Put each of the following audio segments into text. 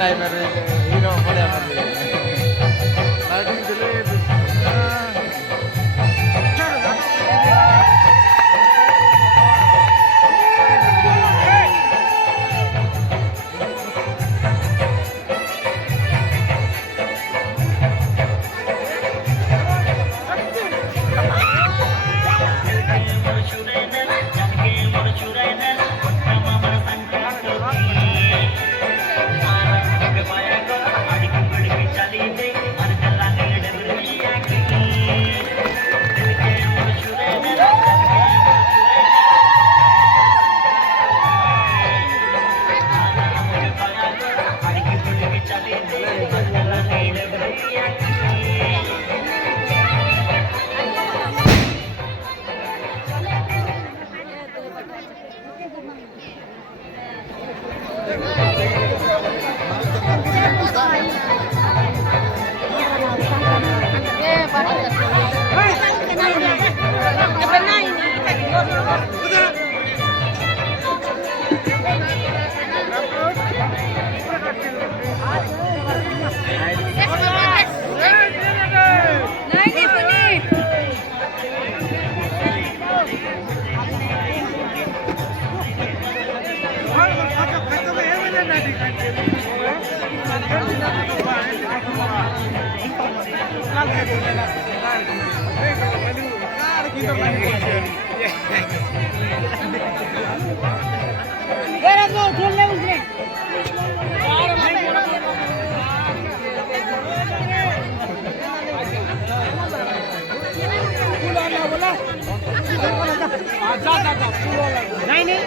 Timer hero बड़े lighting दिले नहीं नहीं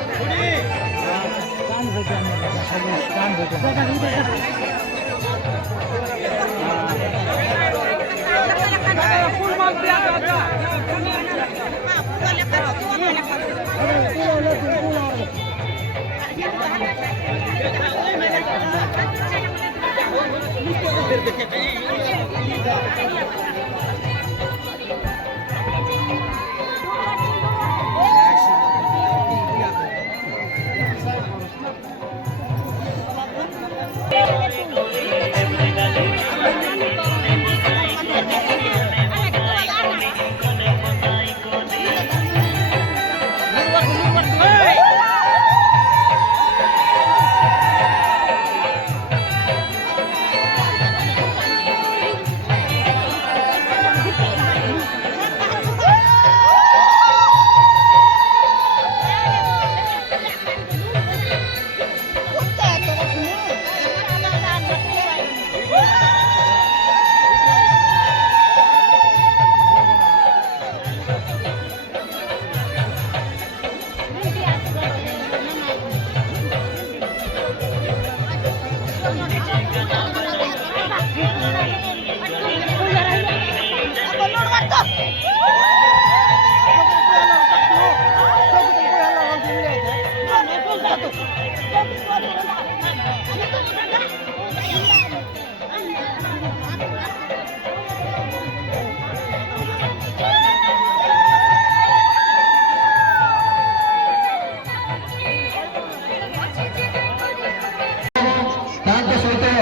దాంతో సైతం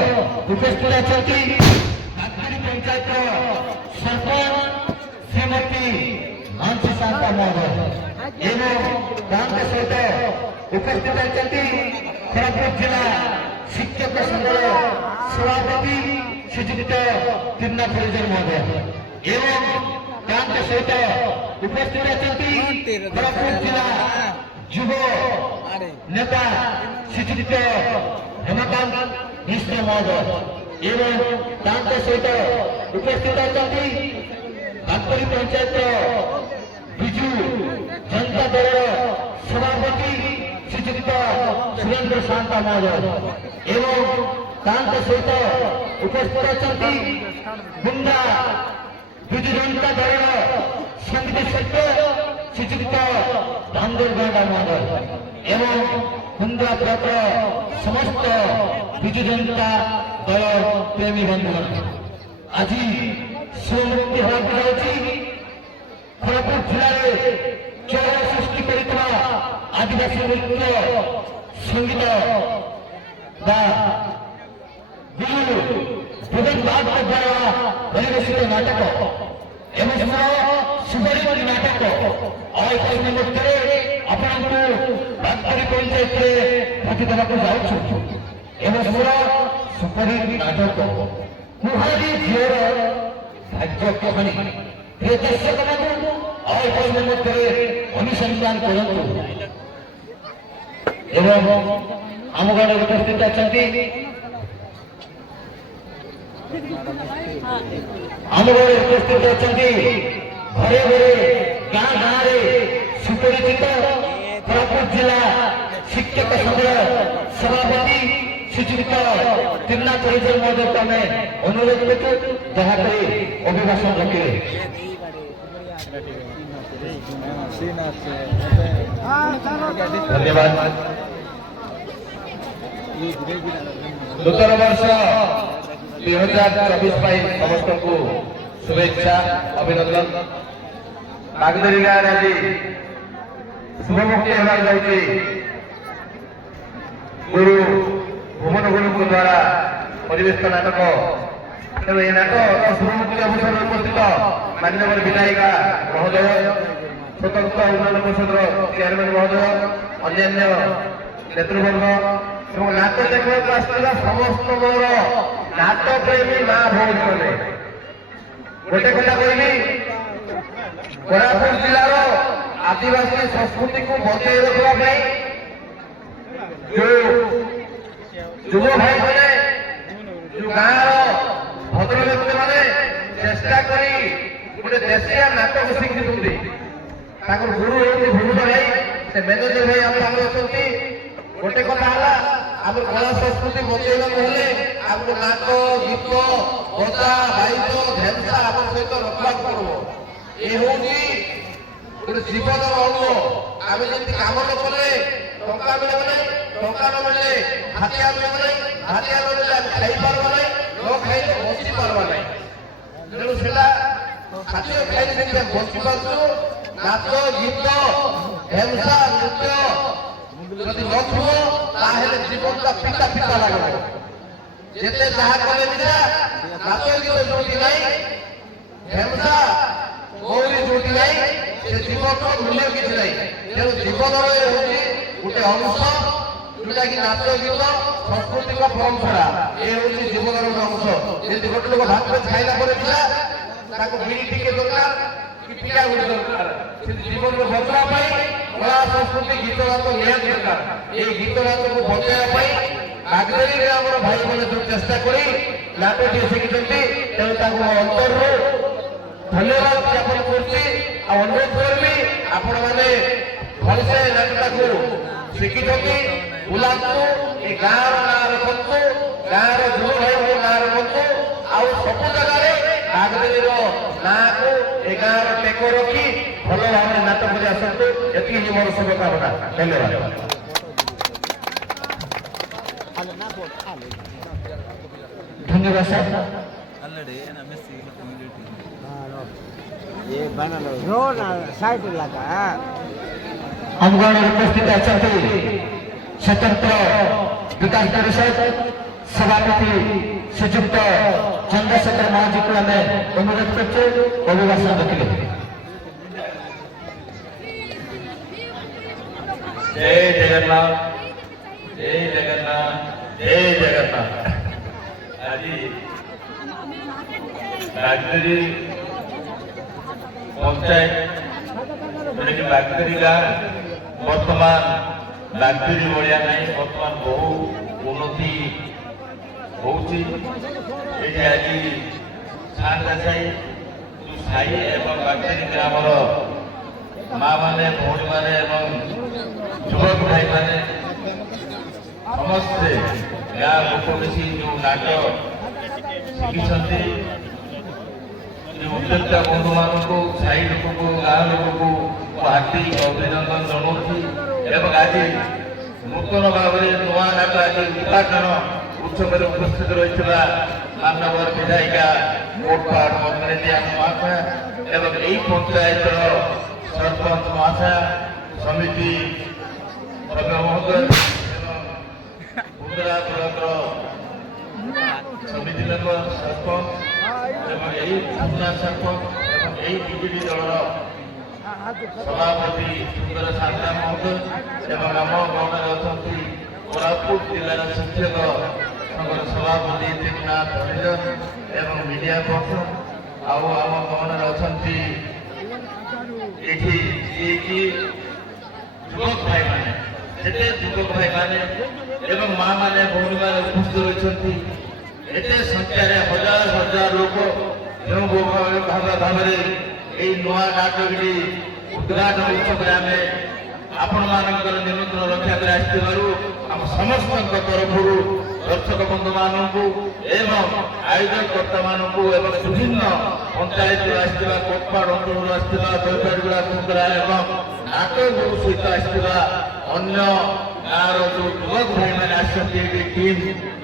ఉపేష్ కూడా చౌకి पंचायत सरपंच श्रीमती मानसी शांता महोदय एवं तांके सहित उपस्थित अच्छी कोरापुट जिला शिक्षक संघर सभापति श्रीजुक्त तिरुना परिजन महोदय एवं तांके सहित उपस्थित अच्छी कोरापुट जिला युव नेता श्रीजुक्त हेमकांत मिश्र महोदय एवं तांके सहित उपस्थित अच्छी बागपरी पंचायत विजु जनता दल सभापति श्रीजुक्त सुरेंद्र शांता महोदय एवं तांके सहित उपस्थित अच्छी गुंडा विजु जनता दल समिति सदस्य श्रीजुक्त दामोदर गौड़ा महोदय एवं गुंडा प्राप्त समस्त विजु जनता दल प्रेमी बंधुगण आज शिवमुक्ति होगा जाऊँगी कोरापुट जिले चौर सृष्टि कर आदिवासी नृत्य संगीत गुरु बुधन बाग द्वारा परिवेशित नाटक एवं सुपरिमाणी नाटक और निमित्ते आपण बागपरी पंचायत प्रति देवाक जाऊँ एवं सुपरिमाणी नाटक कुहारी झीर भाग्य कहानी प्रिय दर्शक बंधु और मध्य अनुसंधान करूँ एवं आम गाँव उपस्थित अच्छा आम गाँव उपस्थित अच्छा घरे घरे गाँ गाँव सुपरिचित कोरापुट जिला शिक्षक संघर सभापति श्रीजुक्त तिरुना परिजन महोदय आम अनुरोध करूँ दयाकोरी अभिभाषण रखिए धन्यवाद नूतन वर्ष 2024 समस्त को शुभेच्छा अभिनंदन बागदेरी गाँव आज शुभमुक्ति होगा जाऊँगी गुरु भुवन गुरु द्वारा परिवेश नाटक तेणु ये नाटक शुभमुक्ति अवसर उपस्थित मान्यवर विधायिका महोदय स्वतंत्र उन्नयन परिषद चेयरमैन महोदय अन्य नेतृवृंद और नाट देखा आसला समस्त मोर नाट प्रेमी माँ भौणी मैंने गोटे कथा कहली कोरापुट जिलार आदिवासी संस्कृति को बचाई रखा जो युव भाई मैंने जो गाँव भद्र व्यक्ति मैंने चेष्टा करी गोटे देशिया नाटक शिखी गुरु होती भूमिका भाई से मैनेजर भाई आम अच्छा गोटे कथा आम कला संस्कृति बचाइबा हेले आमको नाच गीत बजा बाइज ढेमसा आम सहित रखा पड़ो ये हूँ गोटे जीवन अंग आम जमी कम न कले टंका मिले टंका न मिले हाथिया मिले हाथिया न मिले खाई पार्बा ना न खाई बची पार्बा ना तेणु से खाद्य खाई बची पार्छु नाच गीत ढेमसा नृत्य যদি নথব তাহলে জীবনটা পিতা পিতা লাগবে যেতে যাহা কলে বিনা নাচ গীত যোটি নাই ঢেমসা গৌরী যোটি নাই সে জীবনর মূল্য কিছু নাই তেণু জীবনর হচ্ছে গোটে অংশ जोटा कि नाच गीत संस्कृति परंपरा ये हूँ जीवन अंश जब गोटे लोक भात खाइला बीड़ी टिके दरकार कि पिठा गुड़ी दरकार जीवन को बचाई कला संस्कृति गीत नाच निहत दरकार ये गीत नाच को बचाई आगरी आम भाई मैंने जो चेष्टा करी नाटक शिखी तेणु अंतर धन्यवाद ज्ञापन करुच्च करी आपण मैंने भलसे नाटक को शिखी बुलातु ए गाँव ना रखु गाँव जुड़ भाई ना रखु आउ सब जगह आगदेवी ना को ए गाँव टेक रखी भल भाव में नाटक कर आसतु ये मोर शुभकामना धन्यवाद धन्यवाद सर ये बना लो रोड साइड लगा हम उपस्थित अच्छा स्वतंत्र विकास परिषद सभापति श्रीजुक्त चंद्रशेखर महाजी को आम अनुरोध करछे अभिभाषण रखिले। जय जगन्नाथ, जय जगन्नाथ, जय जगन्नाथ। आज बागदरी पंचायत बागदरी गाँव बर्तमान बागदरी भाया नहीं, बर्तमान बहु उन्नति होची। आज सारा साई साई एवं बागदरी ग्रामर माँ मैंने भौणी मैंने युवक भाई मैंने समस्ते गाँ लोक मिसी जो नाटक शिखी उद्योक्ता बंधु मान को साई लोक को गाँ लोक को हार्दिक अभिनंदन जनाऊँगी। आज नूतन भाव में नुआ नाट आज उद्घाटन उत्सव में उपस्थित रही मानवर विधायिका कोटपाड़ मधुमेदिया महाशय एवं यही पंचायत सरपंच महाशय समिति सभ्य महोदय उदरा ब्लॉक समिति मेम्बर सरपंच यही पुना सरपंच यही बीजेपी दल सभापति सुंदर सान्ता महोदय एवं आम गाँव अच्छा कोरापुट जिलार शिक्षक संघर सभापति टेकनाथ हरिजन एवं मीडिया पर्सन आम गाँव अच्छा युवक भाई मैंने युवक भाई मैंने एवं माँ मैंने भौणी मैंने उपस्थित रही संख्यार हजार हजार लोक जो भाव भाव नुआ नाटकटी उद्घाटन उत्सव आम आपण मानकर निमंत्रण रक्षा कर आम समस्त तरफ दर्शक बंधु मानू एवं आयोजक कर्ता मानू एवं विभिन्न पंचायत आसवा कोटपाड़ अंचल आसवा बैपाड़गुड़ा कुंदरा एवं नाटक सहित आसवा अन्य गाँव जो युवक भाई मैंने टीम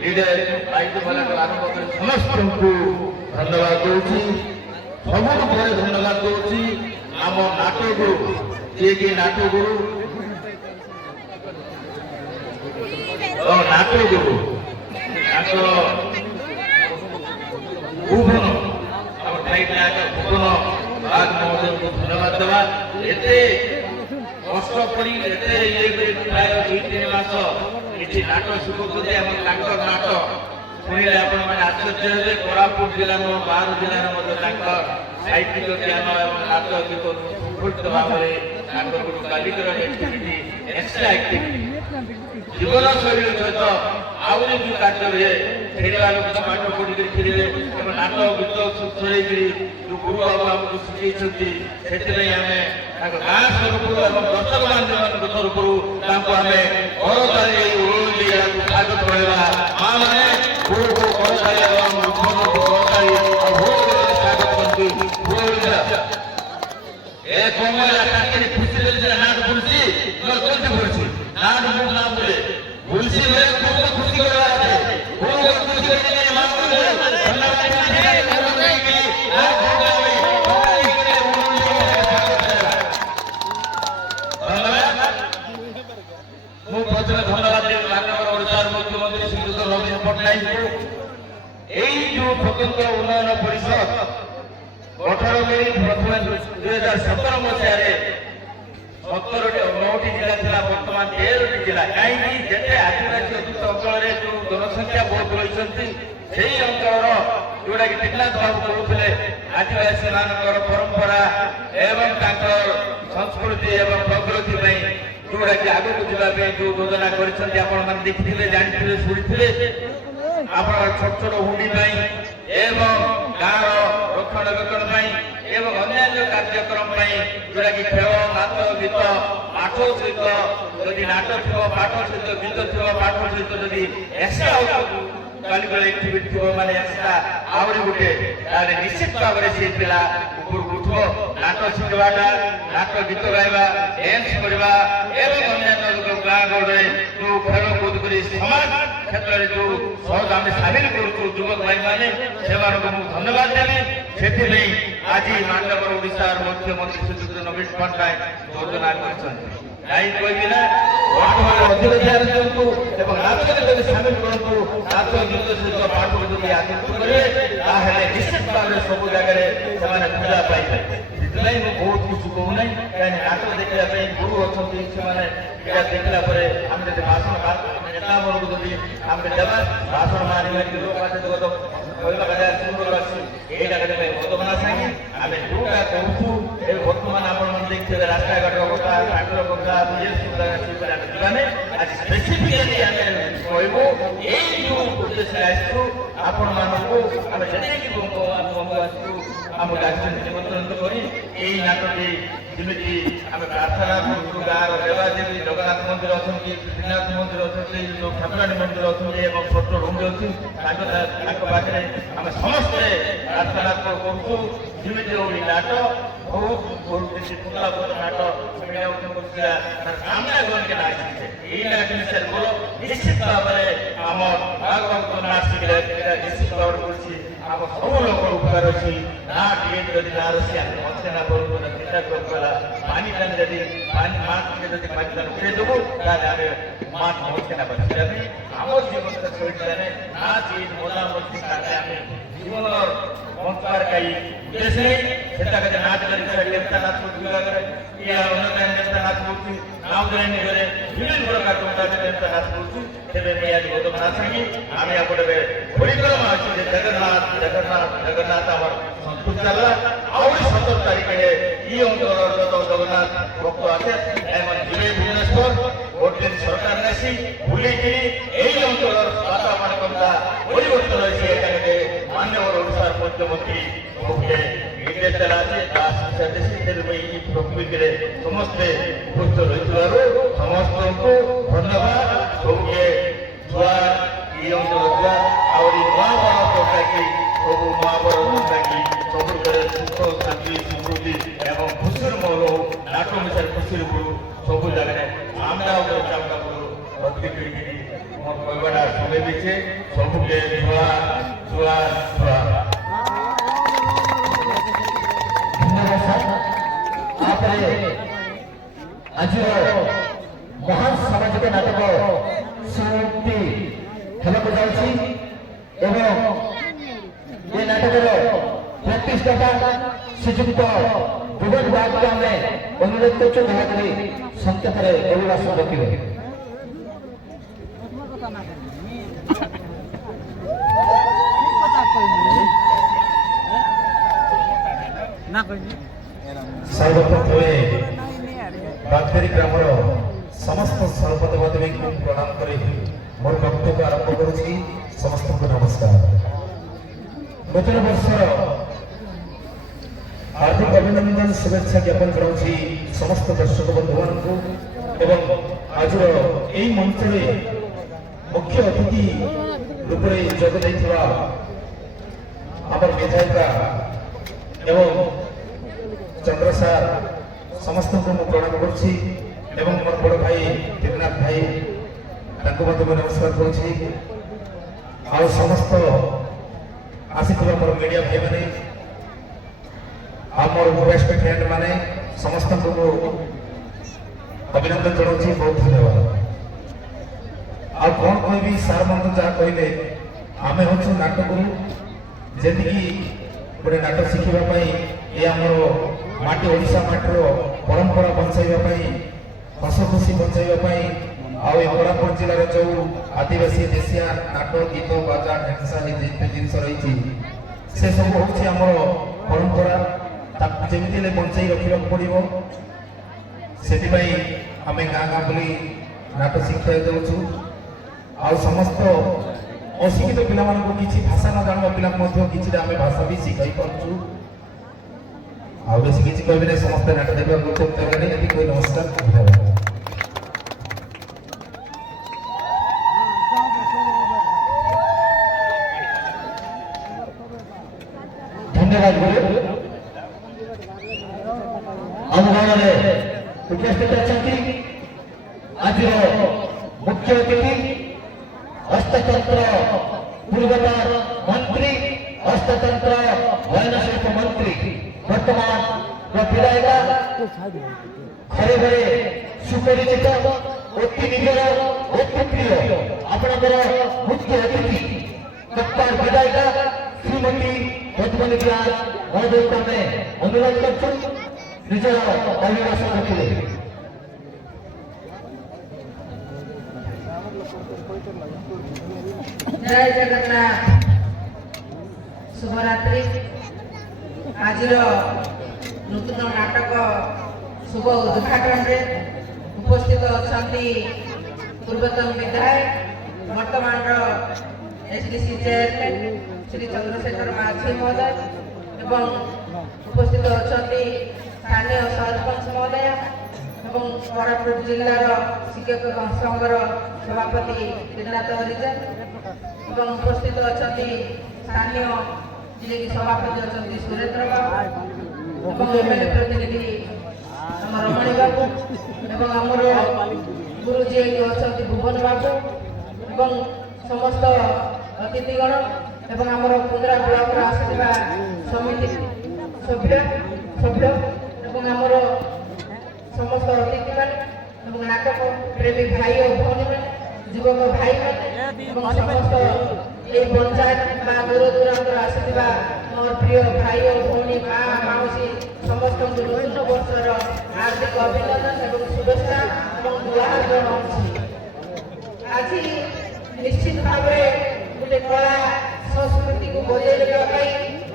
लीडर दायित्व वाला आरंभ कर समस्त को धन्यवाद दूसरी सबुठ धन्यवाद दूसरी आम नाटक गुरु जी कि नाटक गुरु नाटक गुरु भुवन भुवन बाग महोदय को धन्यवाद देवा एते कष्ट पड़ी प्राय 2-3 मास ये नाटक शिखुते नाटक शुणिले आपण मैंने आश्चर्य हे कोरापुट जिला 12 जिले साहित्यिक ज्ञान और नाटक गीत सुस्फूर्त भाव में नाटक कालिकर एक्टिविटी एक्स्ट्रा एक्टिविटी जीवन शैली सहित आउरी जो कार्य हुए खेलवा लोक पाठ पढ़ी खेलिले नाटक गीत शुणी जो गुरु बाबू आमको शिखी आम गाँ तरफ दर्शक बांधव तरफ आम स्वागत करवा माँ मैंने गुरु को स्वागत करती खुशी नाट बुलसी कौन बुलसी नाट बुल ना बोले बुलसी खुशी धन्यवाद मुख्यमंत्री श्रीयुक्त नवीन पट्टनायक जो स्वतंत्र उन्नयन परिषद गठन कर प्रथम 2017 मसीह 9टी जिला था बर्तमान 13टी जिला कहीं जिते आदिवासी अधित अंचल जो जनसंख्या बहुत रही अंचल जोटा कि टेकनाथ बाबू कहते आदिवासी मान परंपरा एवं संस्कृति एवं प्रकृति जोटा कि आगे जावाई जो योजना कर देखिए जानते शुणी आप छोट छोट हुंडी एवं गाँव रक्षणाबेक्षण एवं अन्य कार्यक्रम जोटा कि खेल नाच गीत पाठ सहित जदि नाट थो पाठ सहित गीत थो पाठ सहित जदि एक्स्ट्रा कालिकल एक्टिविटी थो माने एक्स्ट्रा आउरी गोटे निश्चित भाव में से पिला ऊपर उठ नाट शिखवाटा नाट गीत गाइबा डांस करवा एवं अन्य गाँ गौड़े जो खेल कूद कर समाज क्षेत्र में जो सहज आम सामिल करूँ युवक भाई मैंने से धन्यवाद देवी से आज माननीय ओडिशा मुख्यमंत्री श्रीयुक्त नवीन पट्टनायक योजना कर ଯଦି ସାମିଲ କରନ୍ତୁ ନାଚ ଗୀତ ସହିତ ପାଠକୁ ଯଦି ଆଗକୁ କରିବେ ତାହେଲେ ନିଶ୍ଚିତ ଭାବରେ ସବୁ ଜାଗାରେ ସେମାନେ ପୂଜା ପାଇବେ। ସେଥିପାଇଁ ମୁଁ ବହୁତ କିଛି କହୁନାହିଁ, କାହିଁକି ନାଟକ ଦେଖିବା ପାଇଁ ଗୁରୁ ଅଛନ୍ତି, ସେମାନେ ଏଇଟା ଦେଖିଲା ପରେ ଆମେ ଯଦି ଭାଷଣ ନେତା ବର୍ଗକୁ ଯଦି ଆମେ ଦେବା ଭାଷଣ ମାରି ମାରିକି ଲୋକ ଆସି କହିବା କଥା ସୁନ୍ଦର ଅଛି ଏଇଟା ପାଇଁ ବର୍ତ୍ତମାନ ସାଙ୍ଗେ ଆମେ ଯୋଉଟା କହୁଛୁ ଏବେ ବର୍ତ୍ତମାନ ଆପଣମାନେ ଦେଖିଥିବେ ରାସ୍ତାଘାଟର କଥା ଘାଟର କଥା ଆମେ ଯିବାନି। ଆଜି ସ୍ପେସିଫିକାଲି ଆମେ କହିବୁ ଏଇ ଯୋଉ ଉଦ୍ଦେଶ୍ୟରେ ଆସିଛୁ ଆପଣମାନଙ୍କୁ ଆମେ ଯେତିକି ବନ୍ଧୁ ଆସିଛୁ ଆମ କାର୍ଯ୍ୟ ନିମନ୍ତ୍ରଣ କରି ଏଇ ନାଟଟି ଯେମିତି ଆମେ ପ୍ରାର୍ଥନା କରୁଛୁ ଗାଁର ଦେବାଦେବୀ ଜଗନ୍ନାଥ ମନ୍ଦିର ଅଛନ୍ତି, ଶ୍ରୀନାଥ ମନ୍ଦିର ଅଛନ୍ତି, ଯୋଉ ଠାକୁରାଣୀ ମନ୍ଦିର ଅଛନ୍ତି ଏବଂ ଛୋଟ ରୁମ୍ ଅଛି ତାଙ୍କ ପାଖରେ ଆମେ ସମସ୍ତେ ପ୍ରାର୍ଥନା କରୁଛୁ ଯେମିତି ଏଇ ନାଟ ବହୁତ କିଛି ପୁତଳାପୁତ ନାଟ ସାମ୍ନା ଗଣକେ ଆସିছে এইটা জিনিসের বলো নিশ্চিত ভাবে আমার ভাগবত নাচ শিখলে এটা নিশ্চিত ভাবে বলছি আমার সব লোকের উপকার আছে না দিয়ে যদি না রসি আমি মধ্যে না বলবো না চিন্তা করবো না পানি টান যদি পানি মাঠ থেকে যদি পানি টান উঠে দেবো তাহলে আমি মাঠ মধ্যে না পাচ্ছি আমি আমার জীবনটা শরীর জানে না যে মোটামুটি তাহলে আমি জীবনের মন্ত্রার কাই উদ্দেশ্য নেই সেটাকে নাচ করে কেমতা নাচ করতে করে ইয়া অন্য কেমতা নাচ করছি নাও জানি করে বিভিন্ন প্রকার তোমরা কেমতা নাচ করছি তেবে আমি আজ বলতে না থাকি আমি আপনাদের পরিক্রমা আছে যে জগন্নাথ জগন্নাথ জগন্নাথ আমার সন্তুষ্ট চাল্লা আউরি 17 তারিখে এই অঞ্চলের যত জগন্নাথ ভক্ত আছে এমন জিবে ভুবনেশ্বর ভোটের সরকার নেছি ভুলিকি এই অঞ্চলের বাতাবরণ কথা পরিবর্তন হয়েছে এখানে মান্যবর ওড়িশার মুখ্যমন্ত্রী মুখে নির্দেশ দেওয়া আছে তার শিক্ষাদেশীদের এই প্রকৃতিরে সমস্ত উপস্থিত রয়েছে সমস্তଙ୍କୁ ধন্যবাদ সবুকে ছুয়া এই অঞ্চল ছুয়া আহরি নূଆ বরଷ ଡାକି ସବୁ ନୂଆ ବରଷ ଡାକି ସବୁଥିରେ ସୁଖ ଶାନ୍ତି ସମୃଦ୍ଧି ଏବଂ ଖୁସିର ମହଲ ହଉ ନାଟ ମିଶାରେ ଖୁସିରେ ବୁଲୁ ସବୁ ଜାଗାରେ ଚାମଡ଼ା ଉପରେ ଚାମଡ଼ା ବୁଲୁ ଭକ୍ତି କରିକିରି ମୋର କହିବାଟା ଶୁଣେଇ ଦେଇଛେ ସବୁକେ ଛୁଆ ଛୁଆ ଛୁଆ ଆଜିର ମହାନ ସାମାଜିକ ନାଟକ ସମାପ୍ତି ହେବାକୁ ଯାଉଛି ଏବଂ ଏ ନାଟକର ପ୍ରତିଷ୍ଠାତା ଶ୍ରୀଯୁକ୍ତ ଭୁବନ ବାଗକୁ ଆମେ ଅନୁରୋଧ କରୁଛୁ ଦୟାକରି ସଂକ୍ଷେପରେ ଅଭିଭାଷଣ ରଖିବେ। ସର୍ବପ୍ରଥମେ ବାଗଦେରୀ ଗ୍ରାମର ସମସ୍ତ ସର୍ବଦେବାଦେବୀଙ୍କୁ ପ୍ରଣାମ କରି ମୋର ବକ୍ତବ୍ୟ ଆରମ୍ଭ କରୁଛି। ସମସ୍ତଙ୍କୁ ନମସ୍କାର। ନୂତନ ବର୍ଷର ହାର୍ଦ୍ଦିକ ଅଭିନନ୍ଦନ ଶୁଭେଚ୍ଛା ଜ୍ଞାପନ କରାଉଛି ସମସ୍ତ ଦର୍ଶକ ବନ୍ଧୁମାନଙ୍କୁ ଏବଂ ଆଜିର ଏହି ମଞ୍ଚରେ ମୁଖ୍ୟ ଅତିଥି ରୂପରେ ଯୋଗ ଦେଇଥିବା ଆମର ବିଧାୟିକା ଏବଂ ଚନ୍ଦ୍ର ସାର୍ ସମସ୍ତଙ୍କୁ ମୁଁ ପ୍ରଣାମ କରୁଛି ଏବଂ ମୋର ବଡ଼ ଭାଇ ତ୍ରିନାଥ ଭାଇ ତାଙ୍କୁ ମଧ୍ୟ ମୁଁ ନମସ୍କାର କରୁଛି। ଆଉ ସମସ୍ତ ଆସିଥିବା ମୋର ମିଡ଼ିଆ ଭାଇମାନେ ଆଉ ମୋର ବେଷ୍ଟ ଫ୍ରେଣ୍ଡ ମାନେ ସମସ୍ତଙ୍କୁ ମୁଁ ଅଭିନନ୍ଦନ ଜଣାଉଛି। ବହୁତ ଧନ୍ୟବାଦ। ଆଉ କ'ଣ କହିବି, ସାର୍ ମଧ୍ୟ ଯାହା କହିଲେ ଆମେ ହେଉଛୁ ନାଟକରୁ ଯେମିତିକି ଗୋଟେ ନାଟ ଶିଖିବା ପାଇଁ ଏ ଆମର ମାଟି ଓଡ଼ିଶା ମାଟିର ପରମ୍ପରା ବଞ୍ଚାଇବା ପାଇଁ ହସ ଖୁସି ବଞ୍ଚାଇବା ପାଇଁ ଆଉ ଏ କୋରାପୁଟ ଜିଲ୍ଲାର ଯେଉଁ ଆଦିବାସୀ ଦେଶିଆ ନାଟ ଗୀତ ବାଜା ଢେମ୍ସା ଯେତେ ଜିନିଷ ରହିଛି ସେସବୁ ହେଉଛି ଆମର ପରମ୍ପରା। ତାକୁ ଯେମିତି ହେଲେ ବଞ୍ଚାଇ ରଖିବାକୁ ପଡ଼ିବ। ସେଥିପାଇଁ ଆମେ ଗାଁ ଗାଁ ବୁଲି ନାଟ ଶିକ୍ଷା ଦେଉଛୁ। ଆଉ ସମସ୍ତ ଅଶିକ୍ଷିତ ପିଲାମାନଙ୍କୁ କିଛି ଭାଷା ନ ଜାଣିବା ପିଲାଙ୍କୁ ମଧ୍ୟ କିଛିଟା ଆମେ ଭାଷା ବି ଶିଖାଇ ପାରୁଛୁ। ଆଉ ବେଶୀ କିଛି କହିବି ନାହିଁ, ସମସ୍ତେ ନାଟ ଦେଖିବାକୁ ଚାହିଁଲେ ଏତିକି କହି ନମସ୍କାର, ଧନ୍ୟବାଦ। ଧନ୍ୟବାଦ ଗୁରୁ। ଆମ ଗାଁରେ ଉପସ୍ଥିତ ଅଛନ୍ତି ଆଜିର ମୁଖ୍ୟ ଅତିଥି ହସ୍ତତନ୍ତ୍ର ପୂର୍ବତନ ମନ୍ତ୍ରୀ ହସ୍ତତନ୍ତ୍ର ବୟନ ଶିଳ୍ପ ମନ୍ତ୍ରୀ ବର୍ତ୍ତମାନ ବିଧାୟିକା ଘରେ ଘରେ ସୁପରିଚିତ ଅତି ନିଜର ଅତି ପ୍ରିୟ ଆପଣ मुख्य अतिथि कप्तान विधायिका श्रीमती पद्मनी बिहार महोदय को मैं अनुरोध करछुं निजर अभिभाषण रखिले। जय जगन्नाथ शुभरात्रि। आज नूतन नाटक शुभ उद्घाटन रे उपस्थित अच्छा पूर्वतन विधायक वर्तमान एसडीसी चेयरमैन श्री चंद्रशेखर माझी महोदय एवं उपस्थित अच्छा स्थानीय सरपंच महोदय एवं कोरापुट जिलार शिक्षक संघर सभापति त्रिनाथ हरिजन एवं उपस्थित अच्छा स्थानीय जिले की सभापति अच्छा सुरेंद्र बाबू एवं एमएलए प्रतिनिधि रमणी बाबू एवं आमर गुरुजी अच्छा भुवन बाबू एवं समस्त अतिथिगण एवं आमर कुंद्रा ब्लॉक आसुवा समिति सभ्य एवं आमर समस्त अतिथि मान नाटक प्रेमी भाई और भौणी मैंने युवक भाई मैंने समस्त ये पंचायत दूर दूरांतर आसुवा मोर प्रिय भाई और भौणी माँ माउसी समस्त नूतन वर्षर हार्दिक अभिनंदन एवं शुभेच्छा और दुआर जनाऊँ। आज निश्चित भाव गोटे कला संस्कृति को बजाय रखा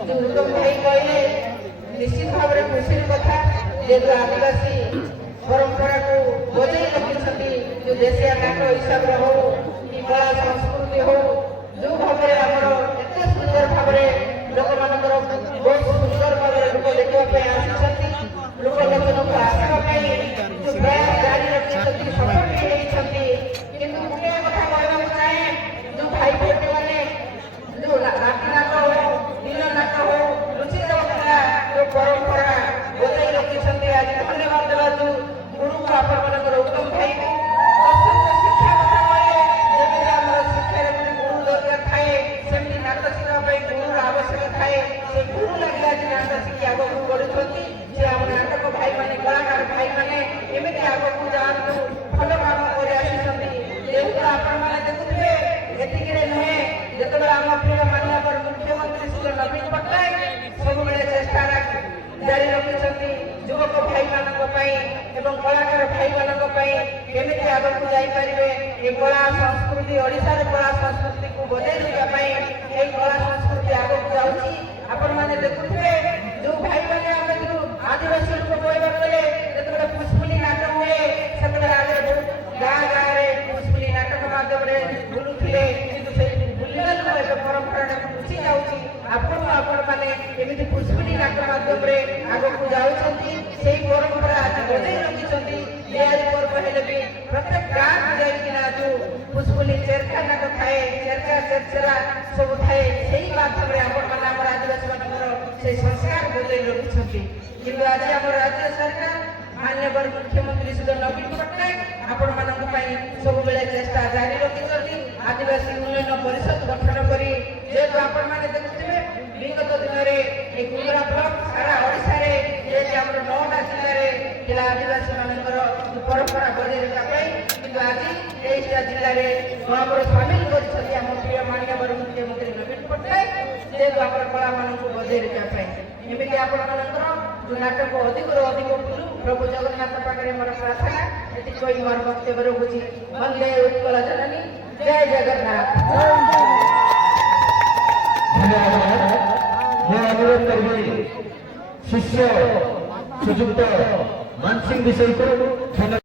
जो उत्तम भाई कहले निश्चित भाव खुशी कथा जेहतु आदिवासी परंपरा को बजाय रखी जो देशिया नाटक हिसाब से हो कि कला संस्कृति हो जो भाव में आमर एत सुंदर भाव लोक मान बहुत सुंदर भाव लोक देखा आसी लोकलोचन को आसवाई जो प्रयास जारी रखी सफल होती कि गोटे कथा कहना चाहे जो भाई भौणी मैंने जो राति नाट हो दिन नाट हो रुचि देवता जो परंपरा बजाय रखी आज धन्यवाद देवा जो गुरु को आपण उत्तम भाई को शिक्षा कथा कहे शिक्षार गुरु दरकार थाए सेमती नाट शिखापी गुरु आवश्यक थाए से गुरु लगे आज नाट शिखी आग को बढ़ुंट जे आम नाटक भाई मैंने कलाकार भाई मैंने एमती आग को जातु भल काम कर जेहतु आपण मैंने देखुए एतिक नुहे जो आम प्रिय माननीय मुख्यमंत्री श्री नवीन पट्टनायक सब चेष्टा जारी रखिंट युवक भाई मानक कलाकार भाई मानक केमी आग को जापारे ये कला संस्कृति ओडिशार कला संस्कृति को बजाय रखापी ये कला संस्कृति आग को जाऊँगी। आपण मैंने देखुए जो भाई मैंने आम जो आदिवासी लोक कहवा गले जो पुष्पुली नाटक हुए से आगे बहुत गाँ गाँव में पुष्पुली नाटक मध्यम बुलूले बुलवा परंपरा लुचि जाऊँगी आपण मैंने एमती पुष्पुली नाटक मध्यम आग को जाऊँगी से परंपरा आज बजाय रखिंट दिवाली पर्व हेले भी प्रत्येक गाँव को जाइना जो पुष्पुली चेरखा नाक थाए चेरखा चेरचेरा सब थाए से माध्यम आपण मैंने आम आदिवासी मान से संस्कार बजाय रखिंट किंतु आज आम राज्य सरकार माननीय मुख्यमंत्री श्री नवीन पट्टनायक आपण मानक सब बेले चेष्टा जारी रखिंट आदिवासी उन्नयन परिषद गठन कर जेहेतु आपण मैंने देखुए विगत दिन में कुंद्रा ब्लॉक सारा ओडिशा जेहतु आम 9टा जिले आदिवासी मान परंपरा बजाय रखापी कि आज 23टा जिले में सामिल कर प्रिय माननीय मुख्यमंत्री नवीन पट्टनायक जेहतु आप कला मान बजाय रखापी एमती आपण जो नाटक अधिक अधिक बुलू प्रभु जगन्नाथ पाखे मोर प्रार्थना ये कही मोर वक्तव्य रखुची। वंदे उत्कल जननी जय जगन्नाथ। मैं अनुरोध करी शिष्य श्रीजुक्त मानसिंह विषय को